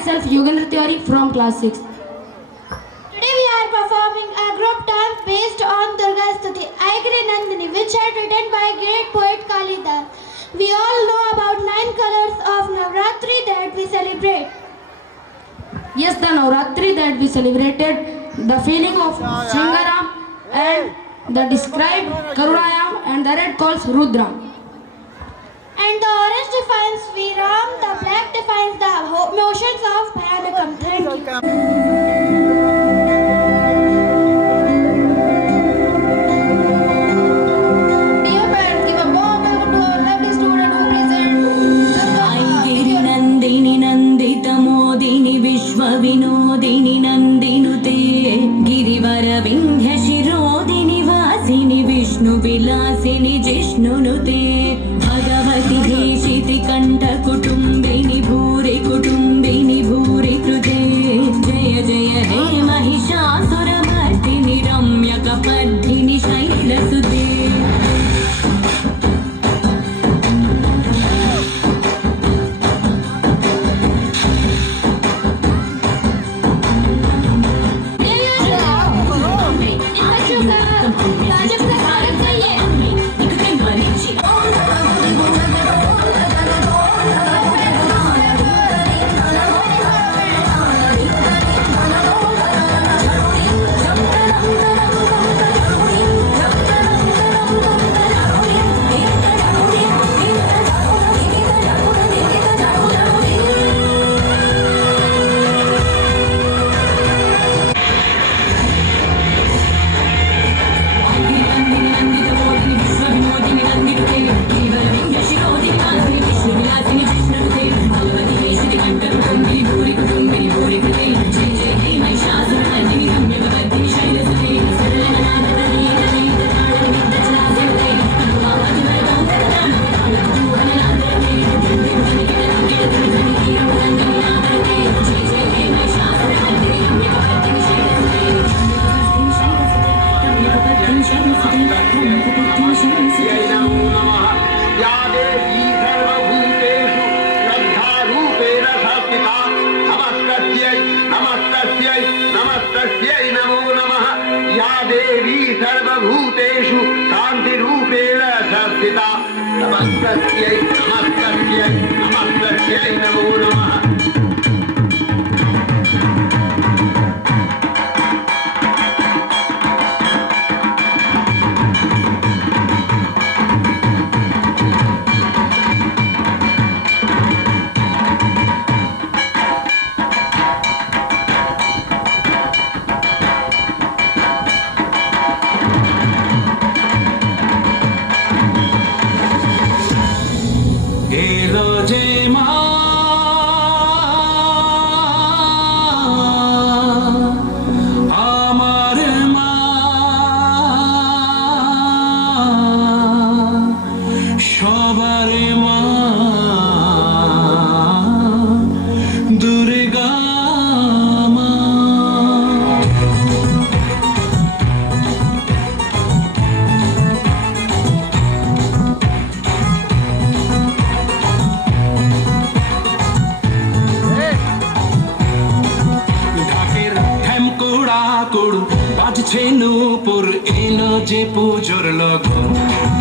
myself Yogendra Tiwari from class 6. Today we are performing a group dance based on Durga Stuti Aigre Nandini, which is written by great poet Kalidas. We all know about 9 colors of Navratri that we celebrate. Yes, the Navratri that we celebrated, the feeling of Sringaram and the described Karunayam and the red calls Rudram. And the orange defines Viram, the black defines the motions of Bhayanakam. Thank you. Dear parents, give a warm welcome to our lovely student who presents ऐगिरि नन्दिनि नन्दितमोदिनि विश्वविनोदिनि नन्दिनुते गिरिवर विन्ध्यशिरोदिनि वासिनि विष्णुविलासिनि जिष्णुनुते भगवति हेशिति कण्ठकुटुम्बिनि भूरि कुटुम्बिनि भूरि कृते जय जय हे महिषासुरमर्दिनि रम्यकपर्दिनि शैलसुते सर्वभूतेषु शान्तिरूपेण संस्थिता नमस्तस्यै नमस्तस्यै नमस्तस्यै नमो नमः বাজছে নূপুর এলো যে পুজোর লগন